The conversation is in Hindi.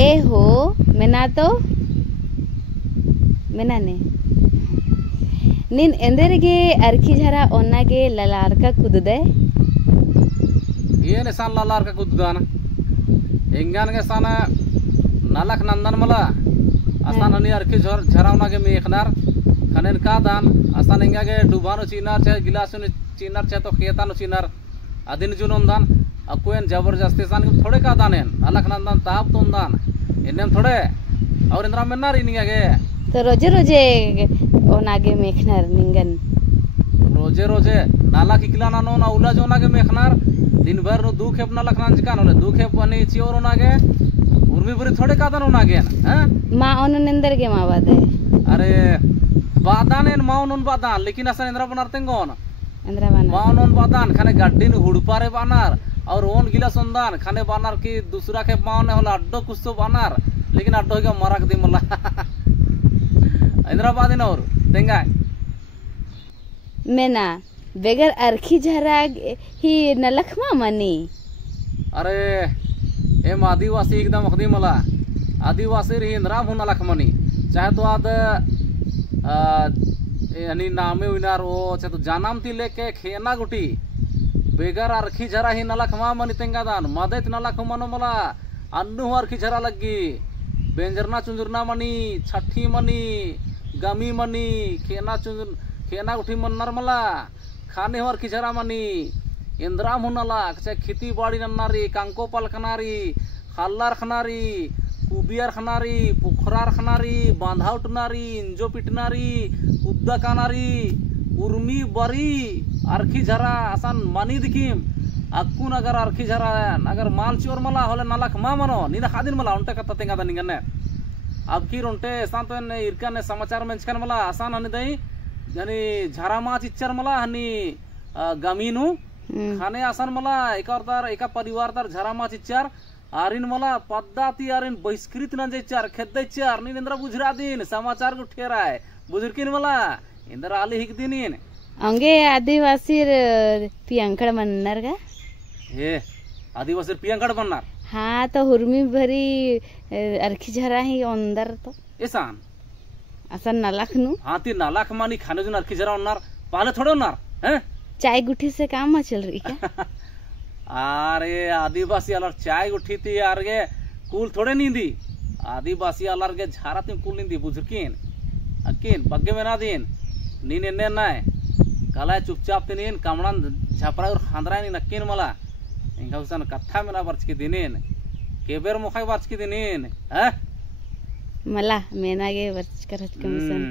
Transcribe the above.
ए हो मेना तो मेनाने नीन एंदरगे अर्खी झरा ओनागे ललारका कुददे ये निशान ललारका कुददाना इंगान के साना नालक नंदन मला असान हनी अर्खी झरा ओनागे मेखनार खनेन का दान असान इंगागे डुबानो चिनार छे गिलासुन चिनार छे तो खेतानो चिनार अदिन जुनोन दान अकुएन जबरदस्ती सान थोड़े का दानेन नालक नंदन ताप तो दान इन्हें थोड़े और इंद्रा मेनार इनिगागे तो रोजे रोजे ओनागे मेखनार निंगन रोजे रोजे नाला किकला ना नो ना उला जो नागे मेखनार दिन भर नो दुख हेप नाला खनान जिकान होले दुख हेप वनी चियोर नागे उर्मी बुरी थोड़े कादन नागे हैं मा ओन निंदर के मा बादे अरे बादान एन माउन उन बादान लेकिन असन इंद्रा बनार तेंगोन इंद्रा बना माउन उन बादान खाने गड्डी नु हुड़पारे बानार और ओन गिला संदान खाने बानार की दूसरा के माउन होला अड्डो कुस्तो बानार लेकिन अड्डो के मरक दी मला इंद्राबाद इन और तेंगा मेना बेगर अर्खी झरा ही नलखमा मनी अरे एम आदिवासी एकदम अखदी मला आदिवासी रही इंद्रा भुना लखमनी चाहे तो आद यानी नामे विनार ओ चाहे तो जानम ती लेके खेना गुटी बेगर अर्खी झरा ही नलखमा मनी तेंगा दान मदत नलखमा मनो मला अन्नु अर्खी झरा लगी बेंजरना चुंजुरना मनी छठी मनी गमी मनी खेना उठी मन्नार मला खाने हर खिचरा मनी इंद्रा मुनाला चाहे खेती बाड़ी नन्नारी कांकोपाल खनारी हल्लार खनारी कुबियार खनारी पुखरार खनारी बांधा उठनारी इंजो पिटनारी कुद्दा कानारी उर्मी बरी अर्खी झरा आसान मनी दिखीम अक्कुन अगर अर्खी झरा अगर माल चोर मला होले नालक मा मनो नीदा खादिन मला उनटे कत्ता तेंगा दानिंगने अब की रोंटे सांतो ने इरका ने समाचार में छकन मला आसान हनी दई यानी झरा माच इच्चर मला हनी गमीनु खाने आसान मला एका परिवार तार झरा माच इच्चर आरिन मला पद्दाती आरिन बहिष्कृत न जेचार खेद्दै चार नी इंद्र बुझरा दिन समाचार को ठेराय बुजुर्किन मला इंद्र आली हिक दिनिन अंगे आदिवासी पियंकड़ मननर का हे आदिवासी पियंकड़ बननार हाँ तो हुर्मी भरी अर्खी झरा ही अंदर तो एसान असन नालाख नु हाँ ती नालाख मानी खाने जो अर्खी झरा उन्नार पहले थोड़े उन्नार हैं चाय गुठी से काम में चल रही क्या अरे आदिवासी अलर चाय गुठी थी यार के कुल थोड़े नींदी आदिवासी अलर के झारा तुम कुल नींदी बुझकिन अकिन बग्गे में ना दिन नीन एन्ने नाय कलाय चुपचाप तिनीन कामड़ान झपरा और खांदरा नी नक्किन मला इंगा उसन कथा में ना बर्च की दिनेन केबेर मुखाई बर्च की दिनेन हैं मला मेनागे वर्च करत कमिसन